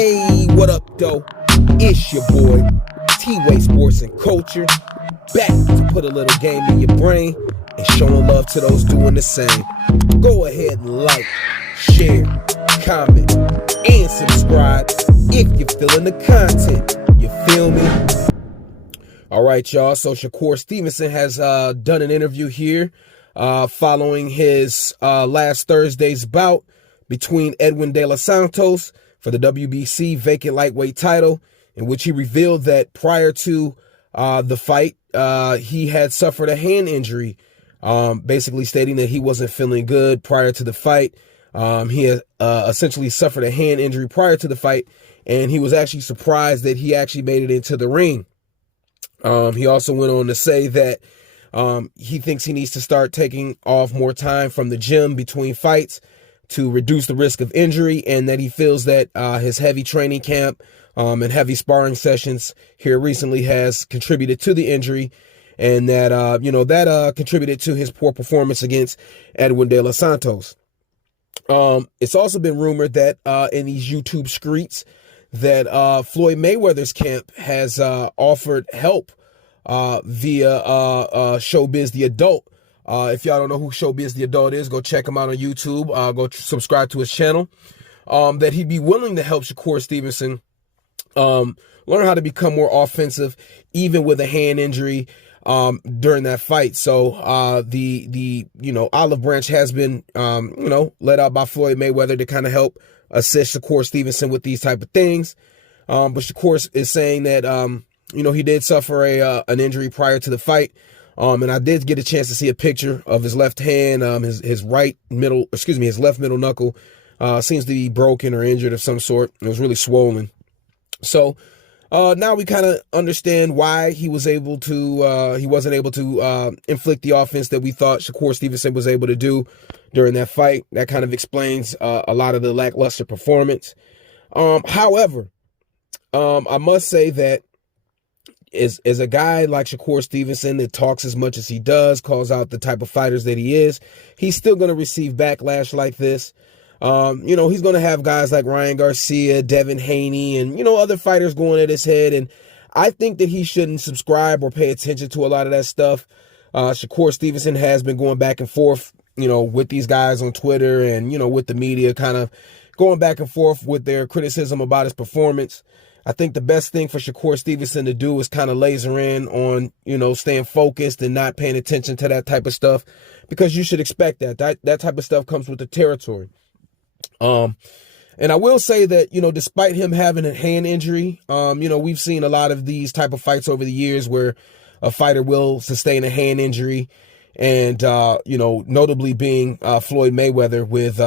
Hey, what up, though? It's your boy, T-Way Sports and Culture, back to put a little game in your brain and showing love to those doing the same. Go ahead and like, share, comment, and subscribe if you're feeling the content. You feel me? All right, y'all. So Shakur Stevenson has done an interview here following his last Thursday's bout between Edwin De Los Santos for the WBC vacant lightweight title, in which he revealed that prior to the fight, he had suffered a hand injury, basically stating that he wasn't feeling good prior to the fight. He had essentially suffered a hand injury prior to the fight, and he was actually surprised that he actually made it into the ring. He also went on to say that he thinks he needs to start taking off more time from the gym between fights to reduce the risk of injury, and that he feels that his heavy training camp and heavy sparring sessions here recently has contributed to the injury, and that that contributed to his poor performance against Edwin De Los Santos. It's also been rumored that in these YouTube streets that Floyd Mayweather's camp has offered help via Showbiz the Adult. If y'all don't know who Showbiz the Adult is, go check him out on YouTube. Go subscribe to his channel. That he'd be willing to help Shakur Stevenson learn how to become more offensive, even with a hand injury during that fight. So the olive branch has been let out by Floyd Mayweather to kind of help assist Shakur Stevenson with these type of things. But Shakur is saying that he did suffer an injury prior to the fight. And I did get a chance to see a picture of his left hand. His left middle knuckle seems to be broken or injured of some sort. It was really swollen. So now we kind of understand why he wasn't able to inflict the offense that we thought Shakur Stevenson was able to do during that fight. That kind of explains a lot of the lackluster performance. However, I must say that as a guy like Shakur Stevenson that talks as much as he does, calls out the type of fighters that he is, he's still going to receive backlash like this. He's going to have guys like Ryan Garcia, Devin Haney, and, other fighters going at his head. And I think that he shouldn't subscribe or pay attention to a lot of that stuff. Shakur Stevenson has been going back and forth, with these guys on Twitter and, with the media, kind of going back and forth with their criticism about his performance. I think the best thing for Shakur Stevenson to do is kind of laser in on, staying focused and not paying attention to that type of stuff, because you should expect that type of stuff comes with the territory. And I will say that, despite him having a hand injury, we've seen a lot of these type of fights over the years where a fighter will sustain a hand injury, and, notably being Floyd Mayweather with,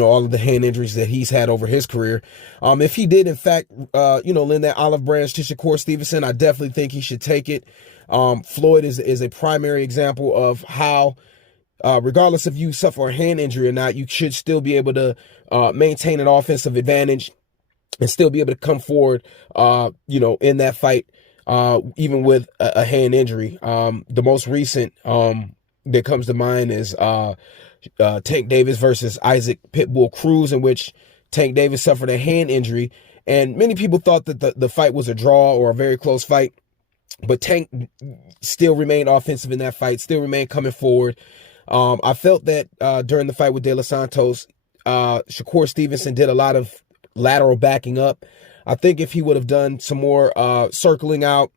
all of the hand injuries that he's had over his career. If he did, in fact, lend that olive branch to Shakur Stevenson, I definitely think he should take it. Floyd is a primary example of how, regardless if you suffer a hand injury or not, you should still be able to maintain an offensive advantage and still be able to come forward, in that fight, even with a hand injury. The most recent that comes to mind is Tank Davis versus Isaac Pitbull Cruz, in which Tank Davis suffered a hand injury, and many people thought that the fight was a draw or a very close fight, but Tank still remained offensive in that fight, still remained coming forward. I felt that during the fight with De Los Santos, Shakur Stevenson did a lot of lateral backing up. I think if he would have done some more circling out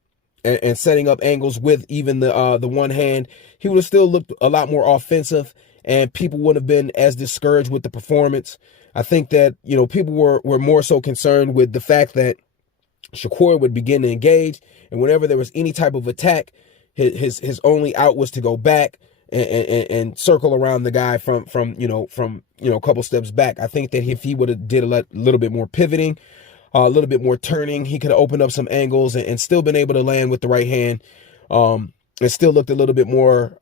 and setting up angles with even the one hand, he would have still looked a lot more offensive, and people wouldn't have been as discouraged with the performance. I think that, people were more so concerned with the fact that Shakur would begin to engage, and whenever there was any type of attack, his only out was to go back and circle around the guy from a couple steps back. I think that if he would have did a little bit more pivoting, a little bit more turning, he could have opened up some angles and still been able to land with the right hand. It still looked a little bit more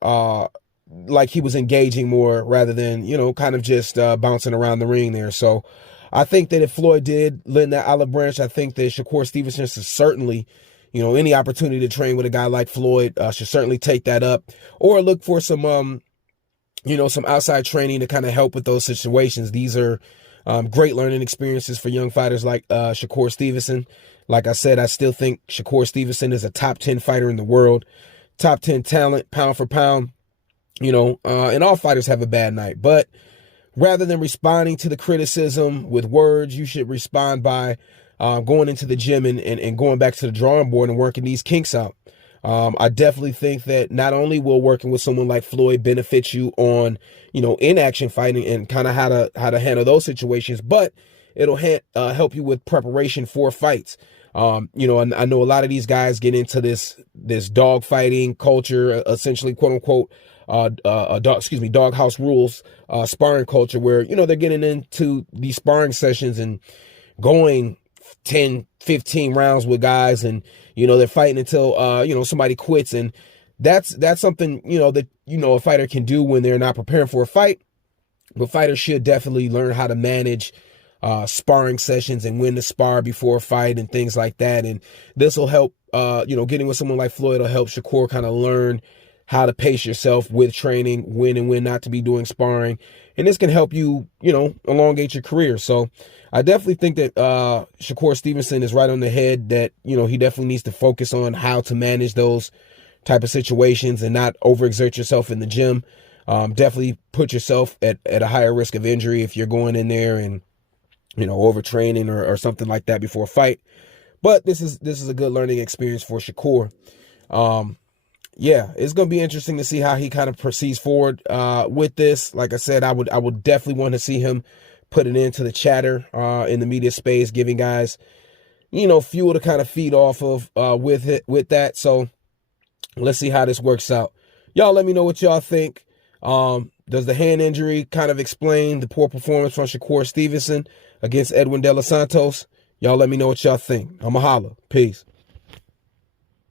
like he was engaging more rather than, kind of just bouncing around the ring there. So I think that if Floyd did lend that olive branch, I think that Shakur Stevenson should certainly, any opportunity to train with a guy like Floyd should certainly take that up, or look for some, some outside training to kind of help with those situations. These are Great learning experiences for young fighters like Shakur Stevenson. Like I said, I still think Shakur Stevenson is a top 10 fighter in the world, top 10 talent, pound for pound. And all fighters have a bad night. But rather than responding to the criticism with words, you should respond by going into the gym and going back to the drawing board and working these kinks out. I definitely think that not only will working with someone like Floyd benefit you on, in action fighting and kind of how to handle those situations, but it'll help you with preparation for fights. I know a lot of these guys get into this dog fighting culture, essentially, quote unquote, doghouse rules, sparring culture, where, they're getting into these sparring sessions and going 10, 15 rounds with guys, and, they're fighting until, somebody quits. And that's something, that, a fighter can do when they're not preparing for a fight. But fighters should definitely learn how to manage sparring sessions and when to spar before a fight and things like that. And this will help, getting with someone like Floyd will help Shakur kind of learn how to pace yourself with training, when and when not to be doing sparring. And this can help you, elongate your career. So I definitely think that Shakur Stevenson is right on the head, that, he definitely needs to focus on how to manage those type of situations and not overexert yourself in the gym. Definitely put yourself at a higher risk of injury if you're going in there and, overtraining or something like that before a fight. But this is a good learning experience for Shakur. It's going to be interesting to see how he kind of proceeds forward with this. Like I said, I would definitely want to see him put it into the chatter in the media space, giving guys, fuel to kind of feed off of with that. So let's see how this works out. Y'all let me know what y'all think. Does the hand injury kind of explain the poor performance from Shakur Stevenson against Edwin De Los Santos? Y'all let me know what y'all think. I'ma holla. Peace.